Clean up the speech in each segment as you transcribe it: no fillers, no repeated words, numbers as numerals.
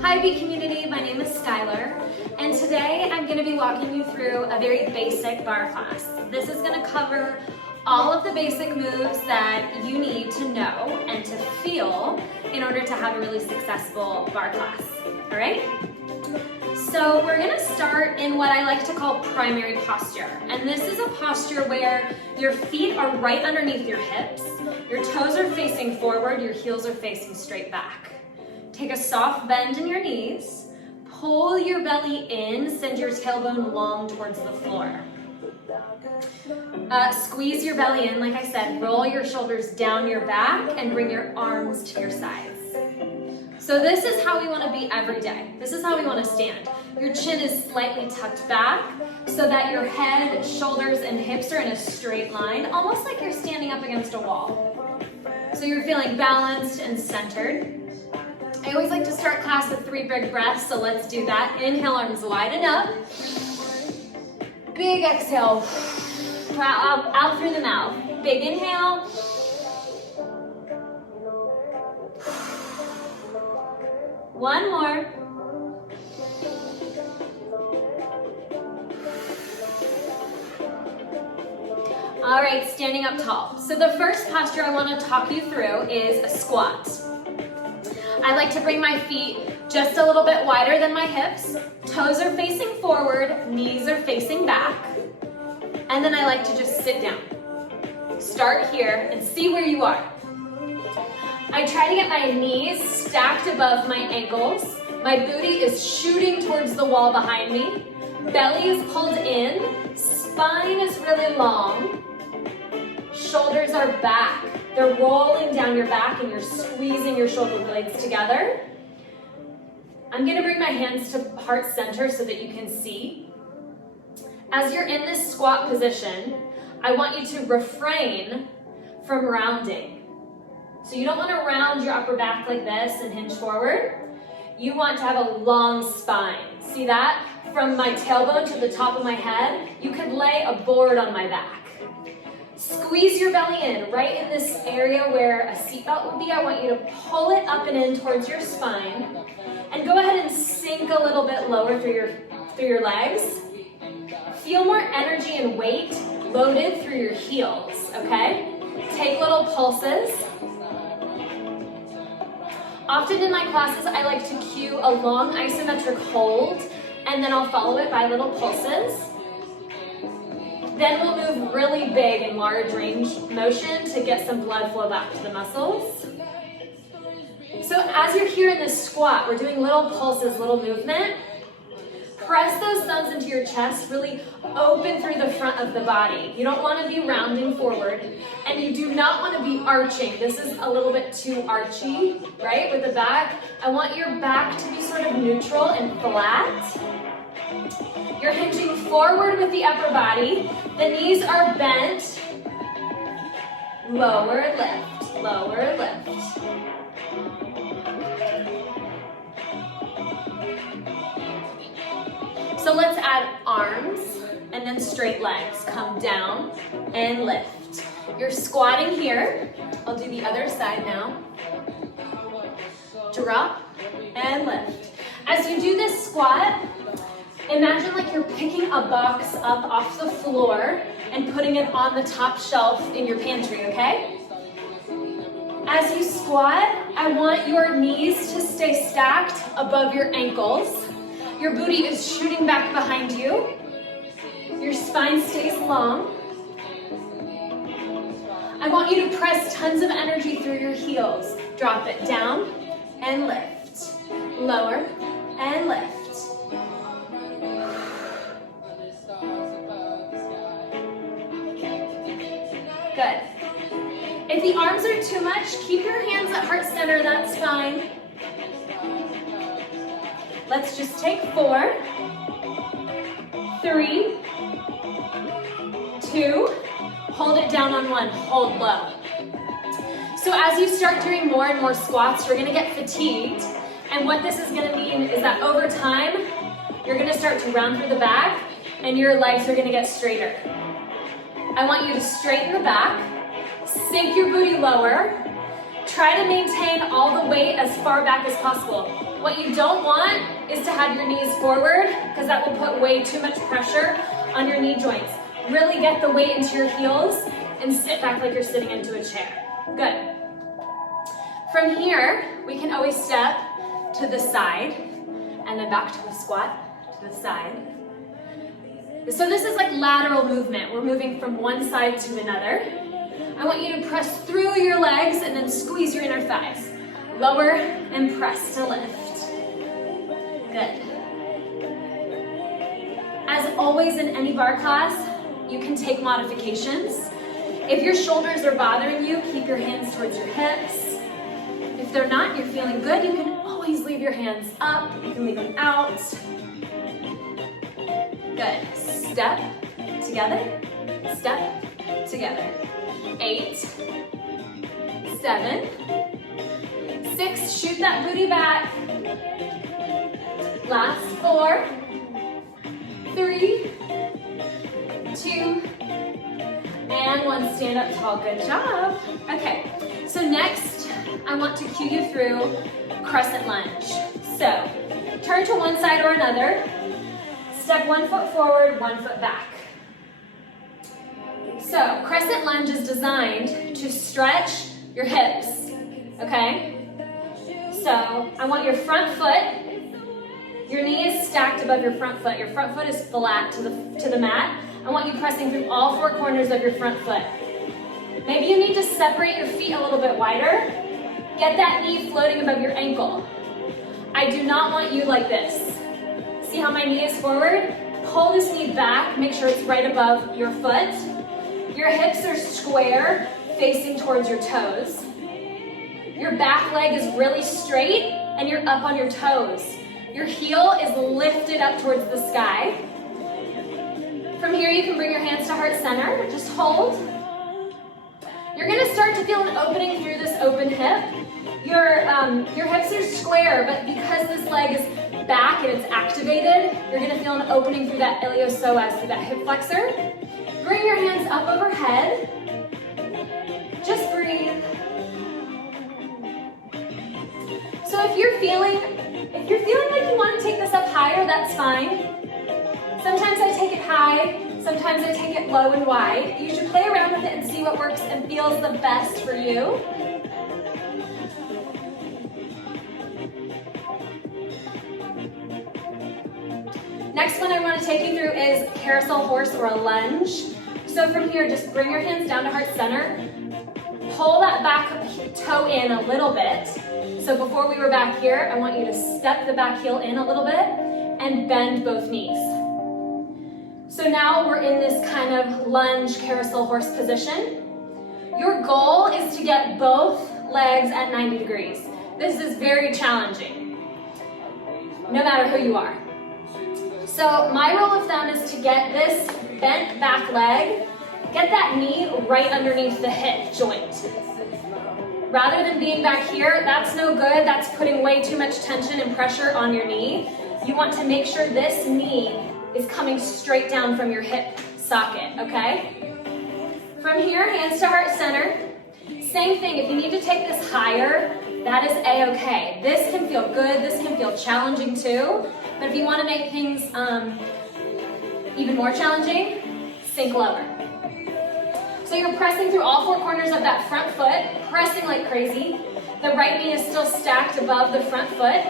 Hi B community, my name is Skylar, and today I'm going to be walking you through a very basic barre class. This is going to cover all of the basic moves that you need to know and to feel in order to have a really successful barre class. All right? So we're going to start in what I like to call primary posture. And this is a posture where your feet are right underneath your hips, your toes are facing forward, your heels are facing straight back. Take a soft bend in your knees, pull your belly in, send your tailbone long towards the floor. Squeeze your belly in, like I said, roll your shoulders down your back and bring your arms to your sides. So this is how we want to be every day. This is how we want to stand. Your chin is slightly tucked back so that your head, shoulders, and hips are in a straight line, almost like you're standing up against a wall. So you're feeling balanced and centered. I always like to start class with 3 big breaths, so let's do that. Inhale, arms widen up. Big exhale, out through the mouth. Big inhale. One more. All right, standing up tall. So the first posture I want to talk you through is a squat. I like to bring my feet just a little bit wider than my hips. Toes are facing forward, knees are facing back. And then I like to just sit down. Start here and see where you are. I try to get my knees stacked above my ankles. My booty is shooting towards the wall behind me. Belly is pulled in. Spine is really long. Shoulders are back. They're rolling down your back and you're squeezing your shoulder blades together. I'm going to bring my hands to heart center so that you can see. As you're in this squat position, I want you to refrain from rounding. So you don't want to round your upper back like this and hinge forward. You want to have a long spine. See that? From my tailbone to the top of my head, you could lay a board on my back. Squeeze your belly in, right in this area where a seatbelt would be. I want you to pull it up and in towards your spine. And go ahead and sink a little bit lower through your legs. Feel more energy and weight loaded through your heels, okay? Take little pulses. Often in my classes, I like to cue a long isometric hold, and then I'll follow it by little pulses. Then we'll move really big and large range motion to get some blood flow back to the muscles. So as you're here in this squat, we're doing little pulses, little movement. Press those thumbs into your chest, really open through the front of the body. You don't want to be rounding forward, and you do not want to be arching. This is a little bit too archy, right, with the back. I want your back to be sort of neutral and flat. You're hinging forward with the upper body. The knees are bent. Lower lift, lower lift. So let's add arms and then straight legs. Come down and lift. You're squatting here. I'll do the other side now. Drop and lift. As you do this squat, imagine like you're picking a box up off the floor and putting it on the top shelf in your pantry, okay? As you squat, I want your knees to stay stacked above your ankles. Your booty is shooting back behind you. Your spine stays long. I want you to press tons of energy through your heels. Drop it down and lift. Lower and lift. Good. If the arms are too much, keep your hands at heart center, that's fine. Let's just take 4, 3, 2, hold it down on 1, hold low. So as you start doing more and more squats, you're gonna get fatigued. And what this is gonna mean is that over time, you're gonna start to round through the back and your legs are gonna get straighter. I want you to straighten the back, sink your booty lower, Try to maintain all the weight as far back as possible. What you don't want is to have your knees forward because that will put way too much pressure on your knee joints. Really get the weight into your heels and sit back like you're sitting into a chair. Good. From here, we can always step to the side and then back to a squat to the side. So this is like lateral movement. We're moving from one side to another. I want you to press through your legs and then squeeze your inner thighs. Lower and press to lift. Good. As always in any bar class, you can take modifications. If your shoulders are bothering you, keep your hands towards your hips. If they're not, you're feeling good, you can always leave your hands up. You can leave them out. Good. Step together, step together. 8, 7, 6, shoot that booty back. Last 4, 3, 2, and 1. Stand up tall. Good job. Okay, so next I want to cue you through crescent lunge. So turn to one side or another. Step 1 foot forward, 1 foot back. So crescent lunge is designed to stretch your hips, okay? So I want your front foot, your knee is stacked above your front foot. Your front foot is flat to the mat. I want you pressing through all 4 corners of your front foot. Maybe you need to separate your feet a little bit wider. Get that knee floating above your ankle. I do not want you like this. See how my knee is forward? Pull this knee back, make sure it's right above your foot. Your hips are square, facing towards your toes. Your back leg is really straight and you're up on your toes. Your heel is lifted up towards the sky. From here, you can bring your hands to heart center. Just hold. You're gonna start to feel an opening through this open hip. Your hips are square, but because this leg is back and it's activated, you're gonna feel an opening through that iliopsoas, through that hip flexor. Bring your hands up overhead. Just breathe. So if you're feeling like you want to take this up higher, that's fine. Sometimes I take it high, sometimes I take it low and wide. You should play around with it and see what works and feels the best for you. Next one I want to take you through is carousel horse or a lunge. So from here, just bring your hands down to heart center. Pull that back toe in a little bit. So before we were back here, I want you to step the back heel in a little bit and bend both knees. So now we're in this kind of lunge carousel horse position. Your goal is to get both legs at 90 degrees. This is very challenging, no matter who you are. So my rule of thumb is to get this bent back leg, get that knee right underneath the hip joint. Rather than being back here, that's no good. That's putting way too much tension and pressure on your knee. You want to make sure this knee is coming straight down from your hip socket, okay? From here, hands to heart center. Same thing, if you need to take this higher, that is a-okay. This can feel good, this can feel challenging too, but if you want to make things even more challenging, sink lower. So you're pressing through all 4 corners of that front foot, pressing like crazy. The right knee is still stacked above the front foot,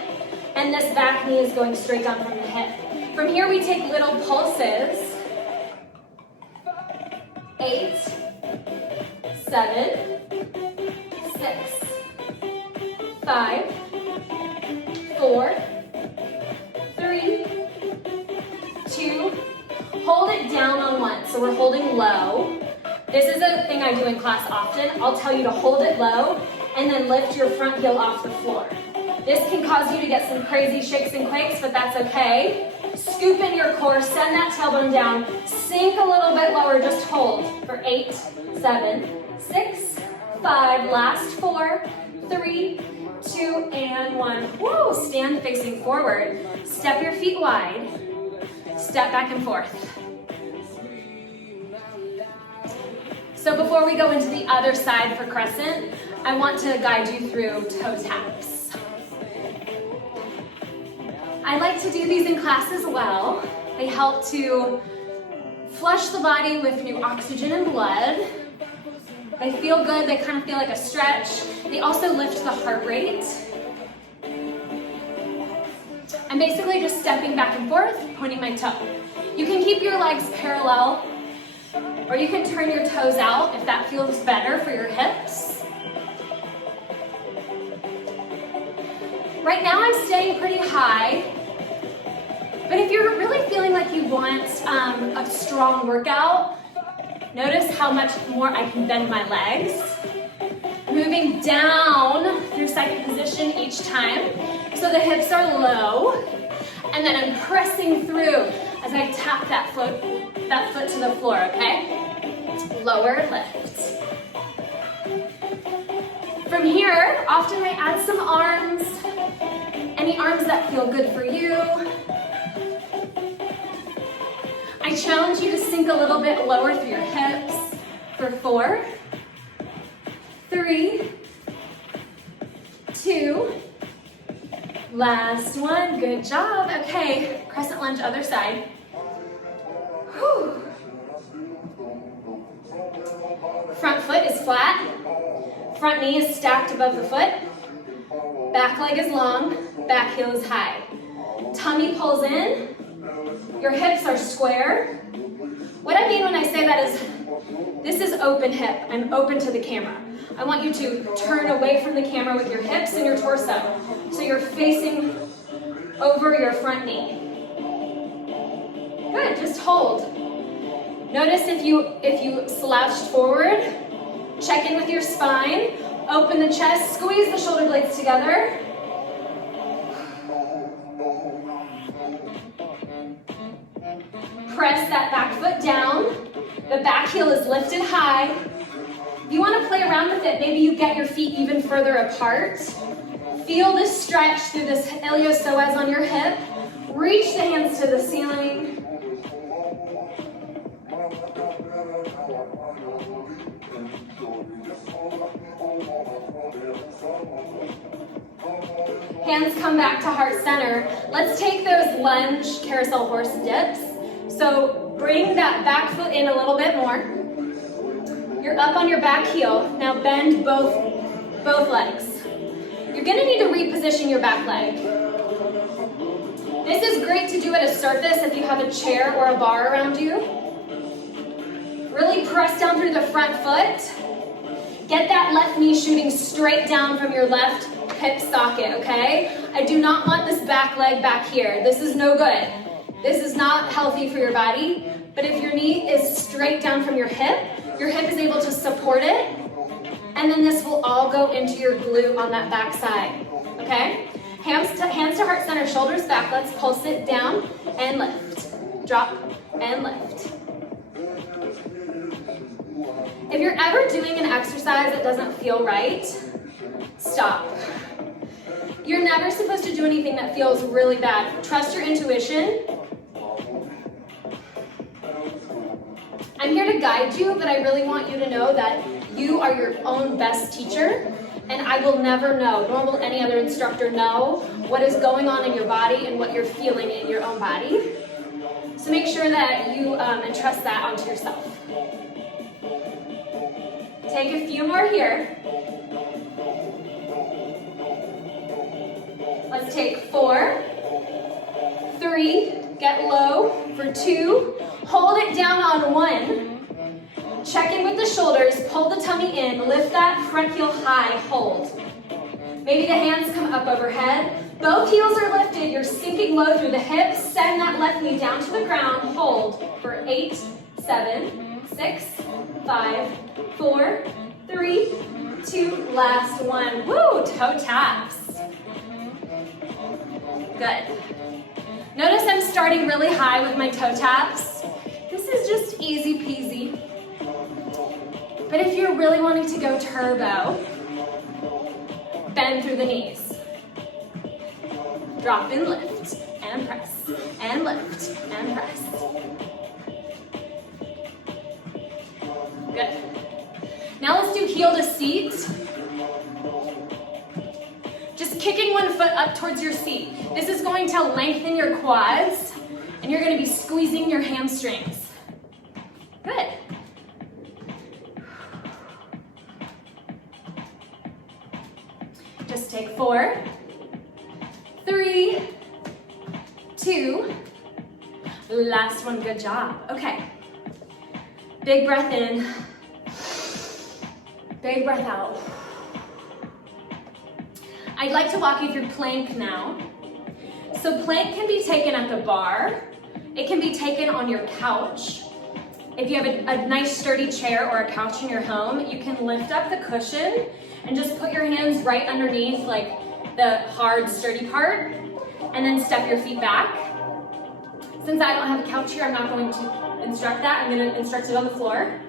and this back knee is going straight down from the hip. From here, we take little pulses. 8, 7, 6, 5, 4, 3, 2, hold it down on 1. So we're holding low. This is a thing I do in class often. I'll tell you to hold it low and then lift your front heel off the floor. This can cause you to get some crazy shakes and quakes, but that's okay. Scoop in your core, send that tailbone down, sink a little bit lower, just hold for 8, 7, 6, 5, last 4, 3, 2, and 1. Woo! Stand facing forward. Step your feet wide. Step back and forth. So before we go into the other side for crescent, I want to guide you through toe taps. I like to do these in class as well. They help to flush the body with new oxygen and blood. They feel good, they kind of feel like a stretch. They also lift the heart rate. I'm basically just stepping back and forth, pointing my toe. You can keep your legs parallel, or you can turn your toes out if that feels better for your hips. Right now I'm staying pretty high, but if you're really feeling like you want a strong workout, notice how much more I can bend my legs. Moving down through second position each time, so the hips are low, and then I'm pressing through as I tap that foot to the floor, okay? Lower lift. From here, often I add some arms, any arms that feel good for you. I challenge you to sink a little bit lower through your hips for 4, 3, 2, last one, good job. Okay, crescent lunge, other side. Whew. Front foot is flat, front knee is stacked above the foot, back leg is long, back heel is high. Tummy pulls in, your hips are square. What I mean when I say that is, this is open hip, I'm open to the camera. I want you to turn away from the camera with your hips and your torso. So you're facing over your front knee. Good, just hold. Notice if you slouched forward, check in with your spine, open the chest, squeeze the shoulder blades together. Press that back foot down. The back heel is lifted high. If you want to play around with it, maybe you get your feet even further apart. Feel this stretch through this iliopsoas on your hip. Reach the hands to the ceiling. Hands come back to heart center. Let's take those lunge carousel horse dips. So bring that back foot in a little bit more. You're up on your back heel. Now bend both legs. You're gonna need to reposition your back leg. This is great to do at a surface if you have a chair or a bar around you. Really press down through the front foot. Get that left knee shooting straight down from your left hip socket, okay? I do not want this back leg back here. This is no good. This is not healthy for your body, but if your knee is straight down from your hip is able to support it, and then this will all go into your glute on that back side, okay? Hands to heart center, shoulders back. Let's pulse it down and lift. Drop and lift. If you're ever doing an exercise that doesn't feel right, stop. You're never supposed to do anything that feels really bad. Trust your intuition. I'm here to guide you, but I really want you to know that you are your own best teacher, and I will never know, nor will any other instructor know, what is going on in your body and what you're feeling in your own body. So make sure that you entrust that onto yourself. Take a few more here. Let's take 4, 3, get low for 2, hold it down on 1. Check in with the shoulders, pull the tummy in, lift that front heel high, hold. Maybe the hands come up overhead. Both heels are lifted, you're sinking low through the hips, send that left knee down to the ground, hold for 8, 7, 6, 5, 4, 3, 2, last one. Woo, toe taps. Good. Notice I'm starting really high with my toe taps. This is just easy peasy. But if you're really wanting to go turbo, bend through the knees. Drop and lift, and press, and lift, and press. Good. Now let's do heel to seat. kicking one foot up towards your seat. This is going to lengthen your quads, and you're going to be squeezing your hamstrings. Good. Just take 4, 3, 2, last one, good job. Okay, big breath in, big breath out. I'd like to walk you through plank now. So plank can be taken at the bar, it can be taken on your couch. If you have a nice sturdy chair or a couch in your home, you can lift up the cushion and just put your hands right underneath like the hard sturdy part and then step your feet back. Since I don't have a couch here, I'm not going to instruct that. I'm going to instruct it on the floor.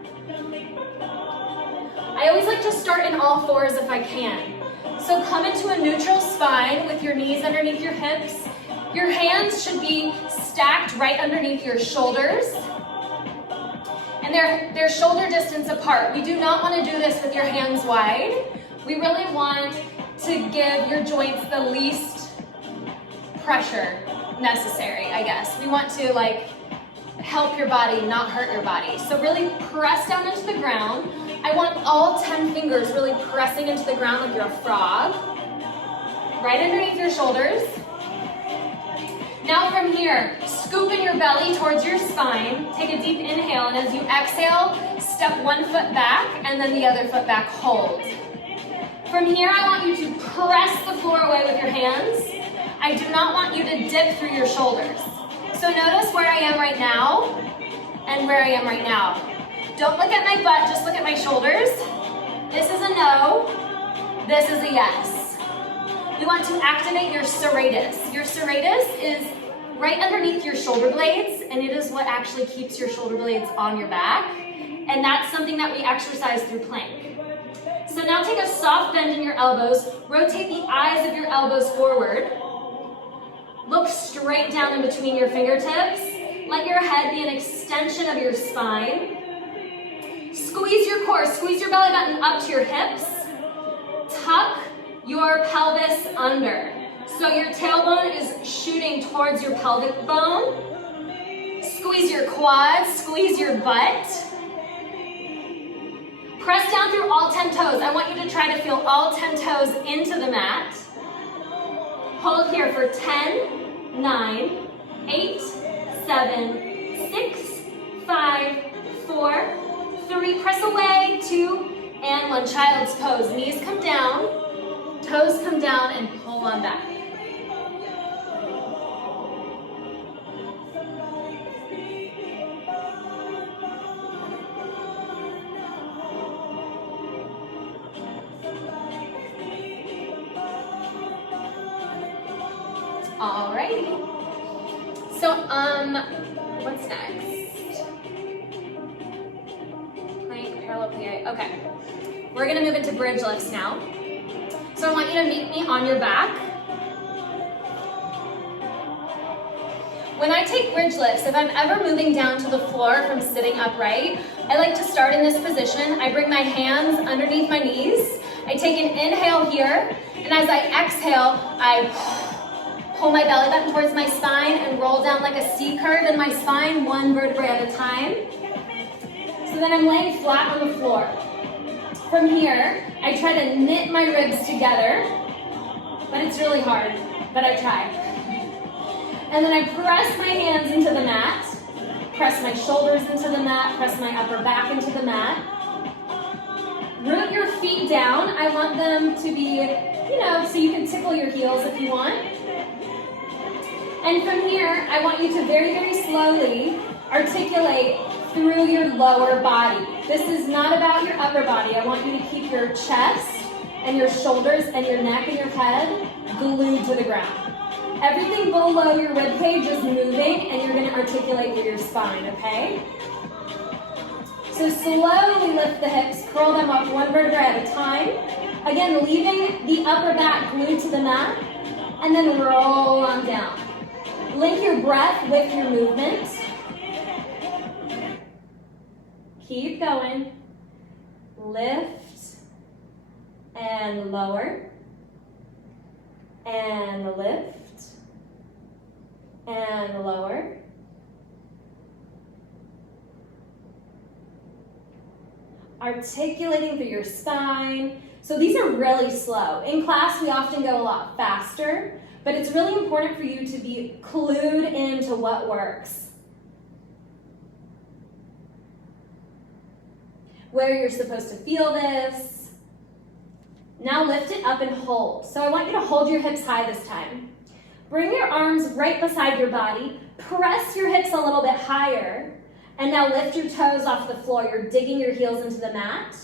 I always like to start in all fours if I can. So come into a neutral spine with your knees underneath your hips. Your hands should be stacked right underneath your shoulders. And they're shoulder distance apart. We do not want to do this with your hands wide. We really want to give your joints the least pressure necessary, I guess. We want to like help your body, not hurt your body. So really press down into the ground. I want all 10 fingers really pressing into the ground like you're a frog. Right underneath your shoulders. Now from here, scoop in your belly towards your spine. Take a deep inhale, and as you exhale, step one foot back and then the other foot back, hold. From here, I want you to press the floor away with your hands. I do not want you to dip through your shoulders. So notice where I am right now and where I am right now. Don't look at my butt, just look at my shoulders. This is a no, this is a yes. We want to activate your serratus. Your serratus is right underneath your shoulder blades, and it is what actually keeps your shoulder blades on your back. And that's something that we exercise through plank. So now take a soft bend in your elbows, rotate the eyes of your elbows forward. Look straight down in between your fingertips. Let your head be an extension of your spine. Squeeze your core, squeeze your belly button up to your hips. Tuck your pelvis under. So your tailbone is shooting towards your pelvic bone. Squeeze your quads, squeeze your butt. Press down through all 10 toes. I want you to try to feel all 10 toes into the mat. Hold here for 10, 9, 8, 7, 6, 5, 4, 3. Press away, 2, and 1. Child's pose. Knees come down. Toes come down and pull on back. Alrighty. So, what's next? Plank, parallel plie. Okay. We're gonna move into bridge lifts now. So I want you to meet me on your back. When I take bridge lifts, if I'm ever moving down to the floor from sitting upright, I like to start in this position. I bring my hands underneath my knees. I take an inhale here, and as I exhale, I pull my belly button towards my spine and roll down like a C curve in my spine, one vertebrae at a time. So then I'm laying flat on the floor. From here, I try to knit my ribs together, but it's really hard, but I try. And then I press my hands into the mat, press my shoulders into the mat, press my upper back into the mat. Root your feet down. I want them to be, so you can tickle your heels if you want. And from here, I want you to very, very slowly articulate through your lower body. This is not about your upper body. I want you to keep your chest and your shoulders and your neck and your head glued to the ground. Everything below your rib cage is moving, and you're going to articulate through your spine, okay? So slowly lift the hips, curl them up one vertebra at a time. Again, leaving the upper back glued to the mat, and then roll on down. Link your breath with your movement. Keep going. Lift and lower. and lift, and lower. Articulating through your spine. So these are really slow. In class, we often go a lot faster, but it's really important for you to be clued into what works. Where you're supposed to feel this. Now lift it up and hold. So I want you to hold your hips high this time. Bring your arms right beside your body. Press your hips a little bit higher. And now lift your toes off the floor. You're digging your heels into the mat.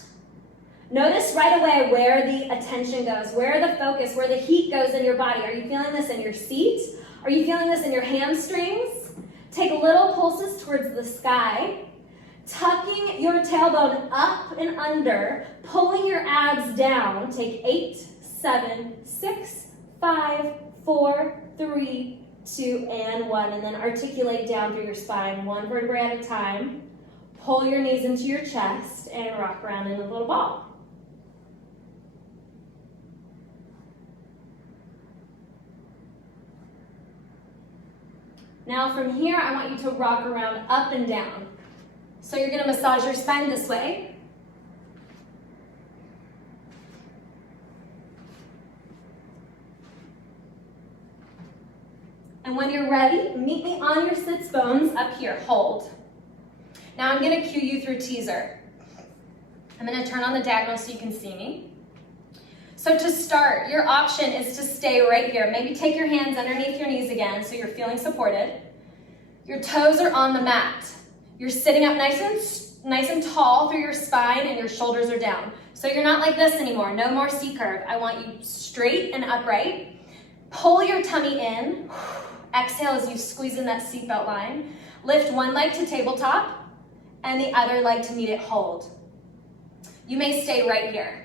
Notice right away where the attention goes, where the focus, where the heat goes in your body. Are you feeling this in your seat? Are you feeling this in your hamstrings? Take little pulses towards the sky, tucking your tailbone up and under, pulling your abs down. Take 8, 7, 6, 5, 4, 3, 2, and 1. And then articulate down through your spine, one vertebrae at a time. Pull your knees into your chest and rock around in a little ball. Now from here, I want you to rock around up and down. So you're gonna massage your spine this way. And when you're ready, meet me on your sits bones up here, hold. Now I'm gonna cue you through teaser. I'm gonna turn on the diagonal so you can see me. So to start, your option is to stay right here. Maybe take your hands underneath your knees again so you're feeling supported. Your toes are on the mat. You're sitting up nice and tall through your spine and your shoulders are down. So you're not like this anymore, no more C curve. I want you straight and upright. Pull your tummy in. Exhale as you squeeze in that seatbelt line. Lift one leg to tabletop and the other leg to meet it, hold. You may stay right here.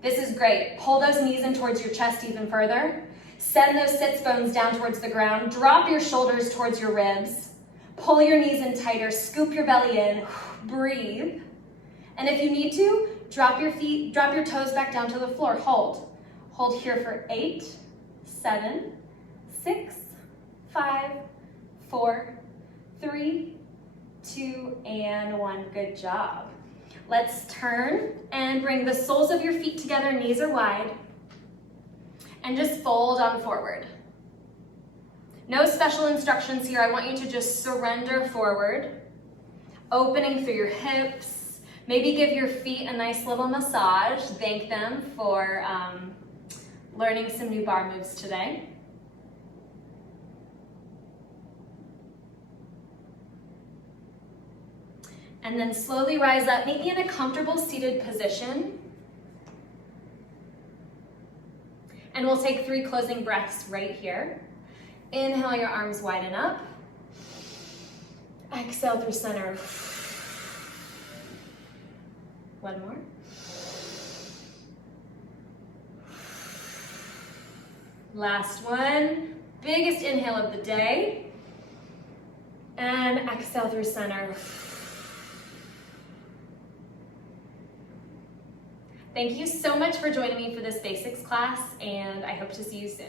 This is great. Pull those knees in towards your chest even further. Send those sits bones down towards the ground. Drop your shoulders towards your ribs. Pull your knees in tighter. Scoop your belly in. Breathe. And if you need to, drop your toes back down to the floor. Hold. Hold here for 8, 7, 6, 5, 4, 3, 2, and 1. Good job. Let's turn and bring the soles of your feet together, knees are wide, and just fold on forward. No special instructions here. I want you to just surrender forward, opening through your hips. Maybe give your feet a nice little massage. Thank them for learning some new bar moves today. And then slowly rise up, meet me in a comfortable seated position. And we'll take 3 closing breaths right here. Inhale, your arms widen up. Exhale through center. One more. Last one. Biggest inhale of the day. And exhale through center. Thank you so much for joining me for this basics class, and I hope to see you soon.